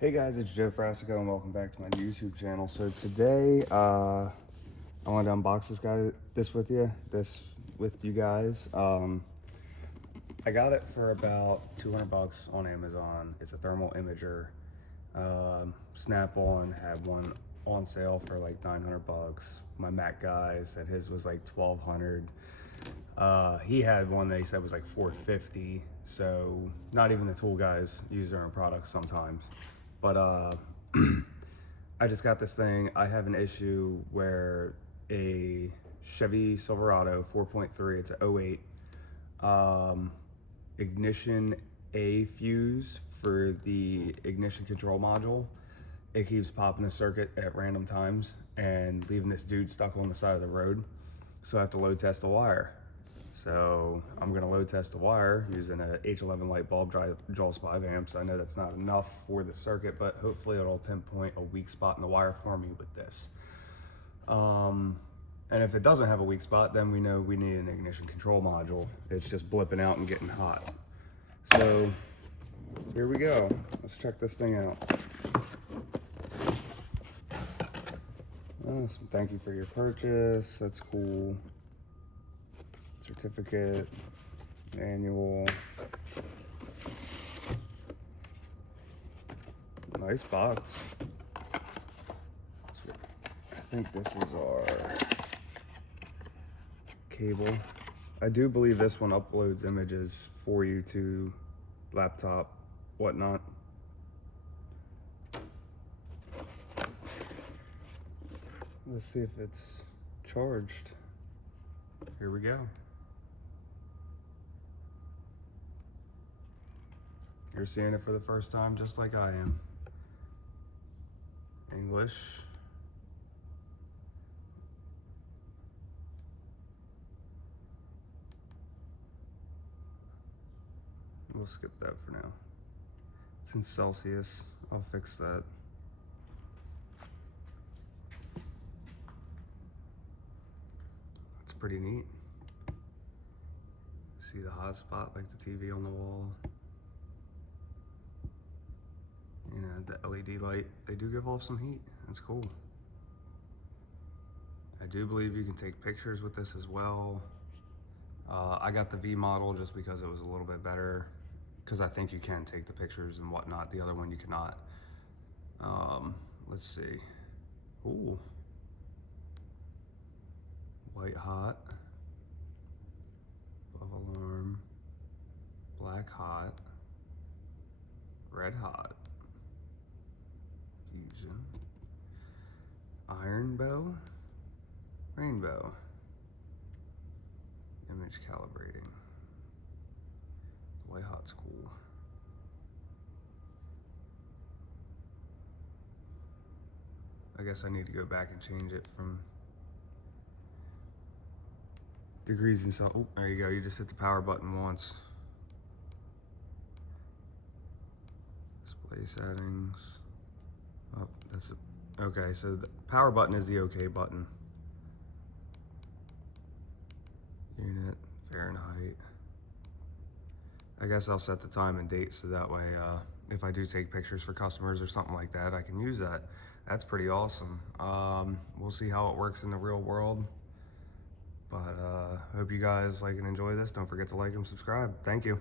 Hey guys, it's Joe Frassico and welcome back to my YouTube channel. So today, I wanted to unbox this with you guys. I got it for about 200 bucks on Amazon. It's a thermal imager. Snap-on had one on sale for like 900 bucks. My Mac guy said his was like 1200. He had one that he said was like 450. So not even the tool guys use their own products sometimes. But I just got this thing. I have an issue where a Chevy Silverado 4.3, it's a 08, ignition A fuse for the ignition control module. It keeps popping the circuit at random times and leaving this dude stuck on the side of the road. So I have to load test the wire. So I'm gonna load test the wire using a H11 light bulb, draws 5 amps. I know that's not enough for the circuit, but hopefully it'll pinpoint a weak spot in the wire for me with this. And if it doesn't have a weak spot, then we know we need an ignition control module. It's just blipping out and getting hot. So here we go. Let's check this thing out. Oh, some thank you for your purchase. That's cool. Certificate, manual. Nice box. I think this is our cable. I do believe this one uploads images for you to laptop, whatnot. Let's see if it's charged. Here we go. You're seeing it for the first time just like I am. English. We'll skip that for now. It's in Celsius. I'll fix that. It's pretty neat. See the hot spot like the TV on the wall. You know, the LED light, they do give off some heat. That's cool. I do believe you can take pictures with this as well. I got the V model just because it was a little bit better, because I think you can take the pictures and whatnot. The other one you cannot. Let's see. Ooh. White hot. Above alarm. Black hot. Red hot. Fusion. Iron bow. Rainbow. Image calibrating. White hot's cool. I guess I need to go back and change it from degrees and stuff. Oh, there you go. You just hit the power button once. Display settings. Oh, that's it. Okay, so the power button is the OK button. Unit, Fahrenheit. I guess I'll set the time and date so that way if I do take pictures for customers or something like that, I can use that. That's pretty awesome. We'll see how it works in the real world. But hope you guys like and enjoy this. Don't forget to like and subscribe. Thank you.